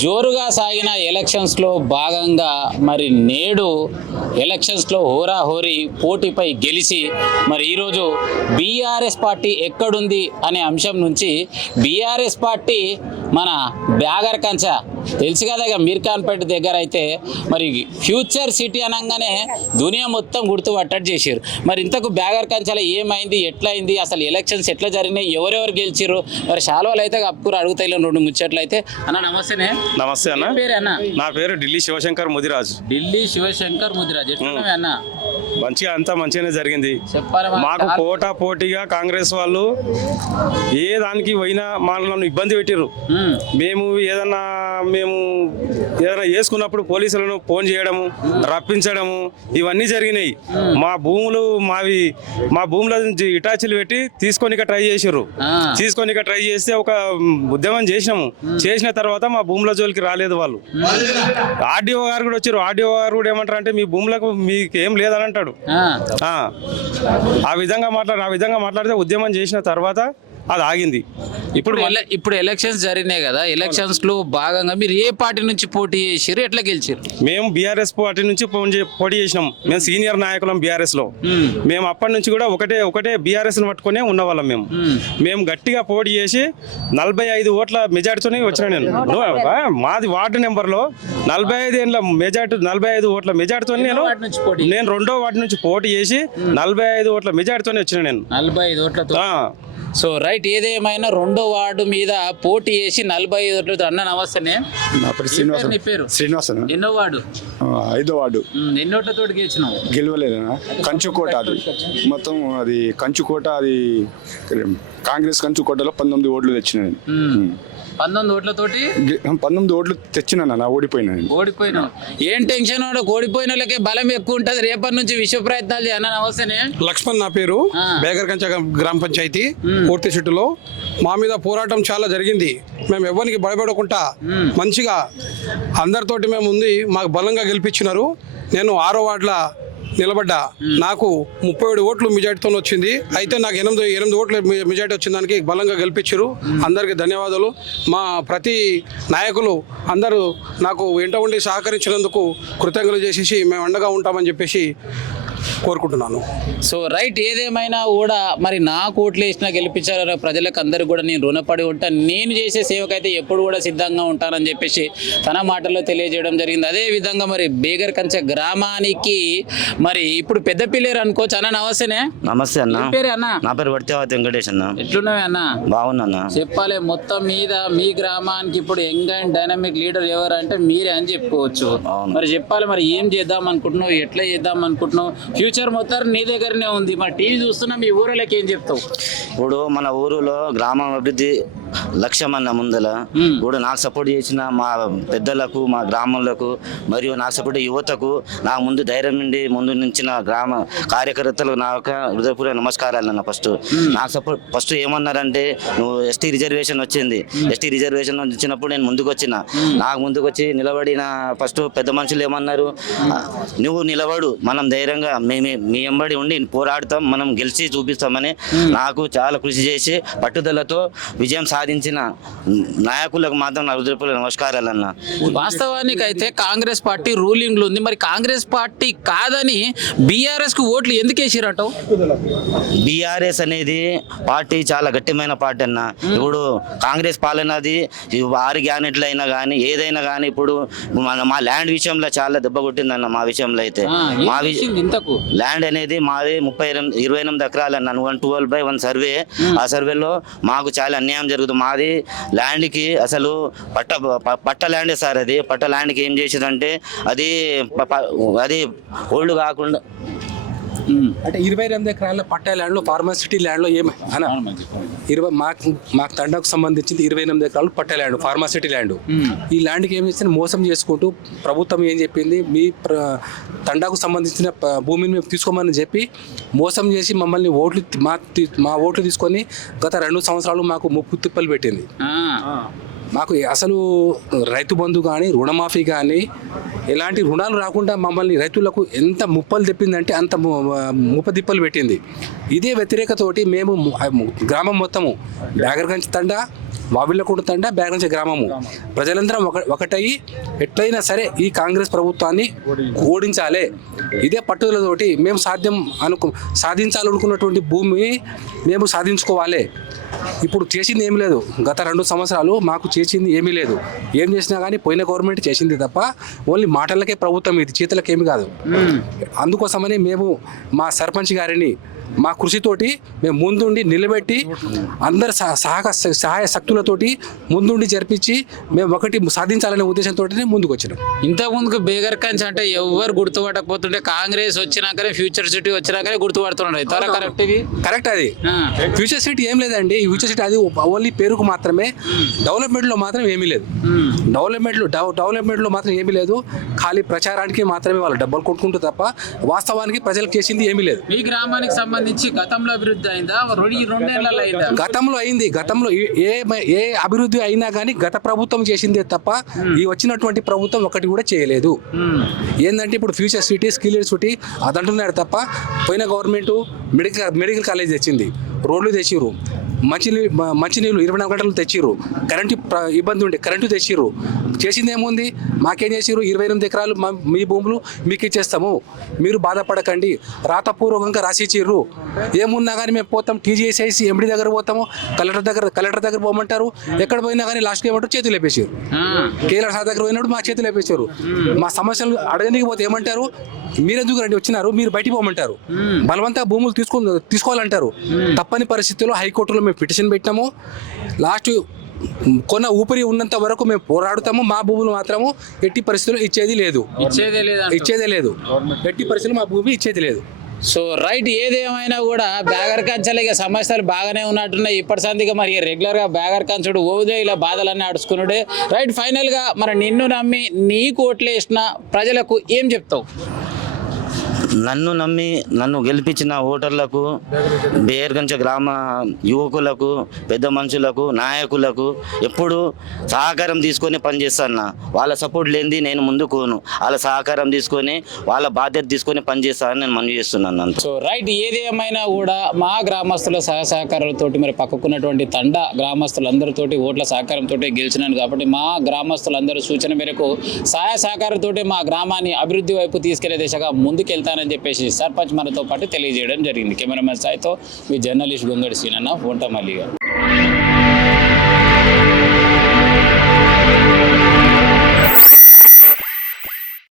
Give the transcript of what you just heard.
జోరుగా సాగిన ఎలక్షన్స్లో భాగంగా మరి నేడు ఎలక్షన్స్లో హోరాహోరీ పోటీపై గెలిచి మరి ఈరోజు బీఆర్ఎస్ పార్టీ ఎక్కడుంది అనే అంశం నుంచి బీఆర్ఎస్ పార్టీ మన బ్యాగర్ కంచ. తెలుసు కదా ఇక మీర్ఖాన్పేట దగ్గర అయితే మరి ఫ్యూచర్ సిటీ అనగానే దునియా మొత్తం గుర్తుపట్టట్టు చేశారు మరి ఇంతకు బ్యాగర్ కంచాల ఏమైంది ఎట్లయింది అసలు ఎలక్షన్స్ ఎట్లా జరిగినాయి ఎవరెవరు గెలిచిర్రు? మరి శాలువాలు అయితే కప్పుకురు అడుగుతాయి రెండు ముచ్చట్లు అయితే అన్న నమస్తేనే. నమస్తే అన్న. పేరే అన్న? నా పేరు ఢిల్లీ శివశంకర్ ముదిరాజ్. ఢిల్లీ శివశంకర్ ముదిరాజ్. ఎట్లున్నావే అన్న? మంచిగా అంతా మంచిగానే జరిగింది. మాకు పోటా పోటీగా కాంగ్రెస్ వాళ్ళు ఏ దానికి పోయినా మనల్ని ఇబ్బంది పెట్టిర్రు. ఉమ్, మేము ఏదన్నా మేము ఏదైనా వేసుకున్నప్పుడు పోలీసులను ఫోన్ చేయడము రప్పించడము ఇవన్నీ జరిగినాయి. మా భూములు మావి మా భూముల నుంచి ఇటాచీలు పెట్టి తీసుకొనిక ట్రై చేసిర్రు. ఆ, తీసుకొనిక ట్రై చేస్తే ఒక ఉద్యమం చేసినాము. చేసిన తర్వాత మా భూముల జోలికి రాలేదు వాళ్ళు. ఆర్డీఓ గారు కూడా వచ్చారు. ఆర్డీఓ గారు కూడా ఏమంటారు అంటే మీ భూములకు మీకు ఏం లేదని అంటాడు. ఆ విధంగా మాట్లాడు ఆ విధంగా మాట్లాడితే ఉద్యమం చేసిన తర్వాత అది ఆగింది. ఇప్పుడు ఇప్పుడు ఎల- ఇప్పుడు ఎలక్షన్స్ జరిగినాయి కదా. ఎలక్షన్స్లో భాగంగా మీరు ఏ పార్టీ నుంచి పోటీ చేసిర్రు? ఎట్లా గెలిచారు మేము బీఆర్ఎస్ పార్టీ నుంచి పోటీ చేసినాం. మేము సీనియర్ నాయకులం బీఆర్ఎస్లో మేము అప్పటి నుంచి కూడా ఒకటే ఒకటే బీఆర్ఎస్ పట్టుకునే ఉన్నవాళ్ళం మేము. మేము. గట్టిగా పోటీ చేసి నలభై ఐదు ఓట్ల మెజార్టీతోనే వచ్చిన నేను. మాది వార్డు నెంబర్లో నలభై ఐదు ఏళ్ళ మెజార్టీ నలభై ఐదు ఓట్ల మెజార్టీతో నేను నేను రెండో వార్డు నుంచి పోటీ చేసి నలభై ఐదు ఓట్ల మెజార్టీతోనే వచ్చిన నేను. నలభై ఐదు ఓట్లతో? ఆ, సో రైట్ ఏదేమైనా రెండో వార్డు మీద పోటీ చేసి నలభై ఐదు అన్న నమస్తేనే శ్రీనివాసన్. పేరు, శ్రీనివాసన్. ఎన్నో వార్డు? ఐదో వార్డు. ఉమ్, ఎన్ని ఓట్లతో గెలిచినావు? గెలవలేదనా కంచుకోట అది. మొత్తం అది కంచుకోట అది కాంగ్రెస్ కంచుకోటలో పంతొమ్మిది ఓట్లు తెచ్చిన నేను. పంతొమ్మిది ఓట్లతోటి? పంతొమ్మిది ఓట్లు తెచ్చిన నా ఓడిపోయినా నేను. ఓడిపోయినావు ఏం టెన్షన్ ఓడిపోయిన వాళ్ళకే బలం ఎక్కువ ఉంటుంది. రేపటి నుంచి విశ్వ ప్రయత్నాలు చేయ అన్న నమస్తేనే లక్ష్మణ్ నా పేరు. ఆ. బేగర్గంచ గ్రామ పంచాయతీ పూర్తి చుట్టులో మా మీద పోరాటం చాలా జరిగింది. మేము ఎవరికి భయపడకుండా మంచిగా అందరితోటి మేము ఉంది మాకు బలంగా గెలిపించినారు. నేను ఆరో వార్డుల నిలబడ్డా. నాకు ముప్పై ఏడు ఓట్లు మెజార్టీతో వచ్చింది. అయితే నాకు ఎనిమిది ఎనిమిది ఓట్ల మెజార్టీ వచ్చిన దానికి బలంగా గెలిపించారు. అందరికీ ధన్యవాదాలు. మా ప్రతి నాయకులు అందరూ నాకు వెంట ఉండి సహకరించినందుకు కృతజ్ఞతలు చేసేసి మేము అండగా ఉంటామని చెప్పేసి కోరుకుంటున్నాను. సో రైట్ ఏదేమైనా కూడా మరి నాకు ఓట్లు వేసినా గెలిపించారు ప్రజలకు అందరికి కూడా నేను రుణపడి ఉంటాను నేను చేసే సేవకైతే ఎప్పుడు కూడా సిద్ధంగా ఉంటానని చెప్పేసి తన మాటల్లో తెలియజేయడం జరిగింది. అదే విధంగా మరి బేగర్ కంచె గ్రామానికి మరి ఇప్పుడు పెద్ద పిల్లేరు అనుకోవచ్చు. అన్న నమస్తేనే. నమస్తే అన్న. పేరు అన్న? నా పేరు వర్తేవతి వెంకటేష్ అన్న. ఎట్లున్నావే అన్న? బాగున్నా చెప్పాలి మొత్తం మీద మీ గ్రామానికి ఇప్పుడు యంగ్ అండ్ డైనమిక్ లీడర్ ఎవరు అంటే మీరే అని చెప్పుకోవచ్చు. అవును. మరి చెప్పాలి మరి ఏం చేద్దాం అనుకుంటున్నావు? ఎట్లా చేద్దాం అనుకుంటున్నావు? ఫ్యూచర్ మొత్తం నీ దగ్గరనే ఉంది. మరి టీవీ చూస్తున్నా మీ ఊరిలోకి ఏం చెప్తావు? ఇప్పుడు మన ఊరిలో గ్రామం అభివృద్ధి లక్ష్యం అన్న ముందల. ఇప్పుడు నాకు సపోర్ట్ చేసిన మా పెద్దలకు మా గ్రామంలకు మరియు నాకు సపోర్ట్ యువతకు నాకు ముందు ధైర్యం నుండి ముందు నుంచిన గ్రామ కార్యకర్తలు నా యొక్క హృదయపూర్వక నమస్కారాలు అన్న ఫస్ట్ నాకు సపోర్ట్ ఫస్ట్ ఏమన్నారంటే నువ్వు ఎస్టీ రిజర్వేషన్ వచ్చింది. ఎస్టీ రిజర్వేషన్ వచ్చినప్పుడు నేను ముందుకు వచ్చిన. నాకు ముందుకు వచ్చి నిలబడిన ఫస్ట్ పెద్ద మనుషులు ఏమన్నారు? నువ్వు నిలబడు మనం ధైర్యంగా మేము మీ ఎంబడి ఉండి పోరాడతాం మనం గెలిచి చూపిస్తామని నాకు చాలా కృషి చేసి పట్టుదలతో విజయం సాధించిన నాయకులకు మాత్రం నా హృదయపూర్వక నమస్కారాలు అన్న. వాస్తవానికి అయితే కాంగ్రెస్ పార్టీ రూలింగ్లో ఉంది. మరి కాంగ్రెస్ పార్టీ కాదని బీఆర్ఎస్కు ఓట్లు ఎందుకు వేసిరటవు బీఆర్ఎస్ అనేది పార్టీ చాలా గట్టిమైన పార్టీ అన్న. ఇప్పుడు కాంగ్రెస్ పాలనది ఆరు గ్యానెట్లు అయినా కానీ ఏదైనా కానీ ఇప్పుడు మన మా ల్యాండ్ విషయంలో చాలా దెబ్బ కొట్టిందన్న మా విషయంలో అయితే. మా ఇంతకు? ల్యాండ్ అనేది మాది ముప్పై ఇరవై ఎనిమిది ఎకరాలు అన్న. One twelve by one survey. ఆ సర్వేలో మాకు చాలా అన్యాయం జరుగుతుంది. మాది ల్యాండ్కి అసలు పట్ట ప- పట్ట ల్యాండే సార్ అది. పట్ట ల్యాండ్కి ఏం చేసేదంటే అది ప- అది ఓల్డ్ కాకుండా అంటే ఇరవై ఎనిమిది ఎకరాల పట్టా ల్యాండ్లో ఫార్మాసిటీ ల్యాండ్లో ఏమి ఇరవై మాకు మాకు తండాకు సంబంధించింది ఇరవై ఎనిమిది ఎకరాలు పట్టా ల్యాండ్ ఫార్మాసిటీ ల్యాండ్. ఈ ల్యాండ్కి ఏం చేసింది? మోసం చేసుకుంటూ ప్రభుత్వం ఏం చెప్పింది? మీ ప్ర- తండాకు సంబంధించిన భూమిని మేము తీసుకోమని చెప్పి మోసం చేసి మమ్మల్ని ఓట్లు మా మా ఓట్లు తీసుకొని గత రెండు సంవత్సరాలు మాకు ముప్పు తిప్పలు పెట్టింది. మాకు అసలు రైతు బంధు కానీ రుణమాఫీ కానీ ఎలాంటి రుణాలు రాకుండా మమ్మల్ని రైతులకు ఎంత ముప్పలు తెప్పిందంటే అంత ముప్పదిప్పలు పెట్టింది. ఇదే వ్యతిరేకతోటి మేము గ్రామం మొత్తము బ్యాగర్గంజ్ తండా వావిళ్ళకుంట తండ బ్యాగంచ గ్రామము. ప్రజలందరం ఒక ఒకటయ్యి ఎట్లయినా సరే ఈ కాంగ్రెస్ ప్రభుత్వాన్ని ఓడించాలి. ఇదే పట్టుదలతోటి మేము సాధ్యం అనుకు సాధించాలనుకున్నటువంటి భూమి మేము సాధించుకోవాలి. ఇప్పుడు చేసింది ఏమీ లేదు. గత రెండు సంవత్సరాలు మాకు చేసింది ఏమీ లేదు. ఏం చేసినా కానీ పోయిన గవర్నమెంట్ చేసింది తప్ప ఓన్లీ మాటలకే ప్రభుత్వం ఇది చేతులకేమి కాదు. అందుకోసమని మేము మా సర్పంచ్ గారిని మా కృషితోటి మేము ముందుండి నిలబెట్టి అందరి సహ సహక సహాయ శక్తులు శక్తులతోటి ముందుండి జరిపించి మేము ఒకటి సాధించాలనే ఉద్దేశంతో ముందుకు వచ్చినాం ఇంతకు ముందుకు బేగర్ కంచ్ అంటే ఎవరు గుర్తుపట్టకపోతుంటే కాంగ్రెస్ వచ్చినాకనే ఫ్యూచర్ సిటీ వచ్చినాకనే గుర్తుపడుతున్నారు ఇంతవర కరెక్ట్ ఇది? కరెక్ట్ అది. ఫ్యూచర్ సిటీ ఏం లేదండి. ఈ ఫ్యూచర్ సిటీ అది ఓన్లీ పేరుకు మాత్రమే డెవలప్మెంట్లో మాత్రం ఏమీ లేదు. డెవలప్మెంట్లో డెవ- డెవలప్మెంట్లో మాత్రం ఏమీ లేదు. ఖాళీ ప్రచారానికి మాత్రమే వాళ్ళు డబ్బులు కొట్టుకుంటూ తప్ప వాస్తవానికి ప్రజలకు చేసింది ఏమీ లేదు. మీ గ్రామానికి సంబంధించి గతంలో అభివృద్ధి ఈ అయిందా? గతంలో అయింది. గతంలో ఏ- ఏ అభివృద్ధి అయినా కానీ గత ప్రభుత్వం చేసిందే తప్ప ఈ వచ్చినటువంటి ప్రభుత్వం ఒకటి కూడా చేయలేదు. ఏంటంటే ఇప్పుడు ఫ్యూచర్ సిటీ స్కిల్ సిటీ అది అంటున్నారు తప్ప పోయిన గవర్నమెంట్ మెడికల్ మెడికల్ కాలేజ్ తెచ్చింది. రోడ్లు తెచ్చిర్రు. మంచినీళ్ళు మంచినీళ్ళు ఇరవై నాలుగు గంటలు తెచ్చిర్రు. కరెంటు ఇబ్బంది ఉండే కరెంటు తెచ్చిర్రు. చేసింది ఏముంది? మాకేం చేసిర్రు? ఇరవై ఎనిమిది ఎకరాలు మా- భూములు మీకు ఇచ్చేస్తాము. మీరు బాధపడకండి. రాతపూర్వకంగా రాసిచ్చిర్రు. ఏమున్నా కానీ మేము పోతాం. టీజీఎస్ఐసి ఎండి దగ్గర పోతాము. కలెక్టర్ దగ్గర కలెక్టర్ దగ్గర పోమంటారు. ఎక్కడ పోయినా కానీ లాస్ట్కి ఏమంటారు? చేతులు లేపేసారు కేఎల్ఆర్ సార్ దగ్గర పోయినప్పుడు మా చేతులు లేపేసారు మా సమస్యలు అడగనికి పోతే ఏమంటారు? మీరెందుకు రండి? వచ్చినారు. మీరు బయటికి పోమంటారు. బలవంతంగా భూములు తీసుకో తీసుకోవాలంటారు. తప్పని పరిస్థితుల్లో హైకోర్టులో మేము పిటిషన్ పెట్టినాము. లాస్ట్ కొన్న ఊపిరి ఉన్నంత వరకు మేము పోరాడుతాము. మా భూములు మాత్రము ఎట్టి పరిస్థితుల్లో ఇచ్చేది లేదు. ఇచ్చేదే లేదా ఇచ్చేదే లేదు. ఎట్టి పరిస్థితుల్లో మా భూమి ఇచ్చేది లేదు. సో రైట్ ఏదేమైనా కూడా బ్యాగర్ కంచాలు ఇక సమస్యలు బాగానే ఉన్నట్టున్నాయి. ఇప్పటి సందిగా మరి రెగ్యులర్గా బ్యాగర్ కంచుడు ఓదే ఇలా బాధలన్నీ అడుచుకున్నాడే రైట్ ఫైనల్గా మరి నిన్ను నమ్మి నీ కోట్లు వేసిన ప్రజలకు ఏం చెప్తావు? నన్ను నమ్మి నన్ను గెలిపించిన ఓటర్లకు బేర్గంచ గ్రామ యువకులకు పెద్ద మనుషులకు నాయకులకు ఎప్పుడు సహకారం తీసుకొని పనిచేస్తాను వాళ్ళ సపోర్ట్ లేనిది నేను ముందుకోను వాళ్ళ సహకారం తీసుకొని వాళ్ళ బాధ్యత తీసుకొని పనిచేస్తానని నేను మనవి చేస్తున్నాను అంత. సో రైట్ ఏది ఏమైనా కూడా మా గ్రామస్తుల సహ సహకారాలతోటి మరి పక్కకున్నటువంటి తండ గ్రామస్తులందరితోటి ఓట్ల సహకారంతో గెలిచినాను కాబట్టి మా గ్రామస్తులందరూ సూచన మేరకు సహాయ సహకారంతో మా గ్రామాన్ని అభివృద్ధి వైపు తీసుకెళ్ళే దిశగా వెళ్తానని చెప్పేసి సర్పంచ్ మనతో పాటు తెలియజేయడం జరిగింది. కెమెరామెన్ సాయితో మీ జర్నలిస్ట్ గొంగడి సీనన్న ఫోటో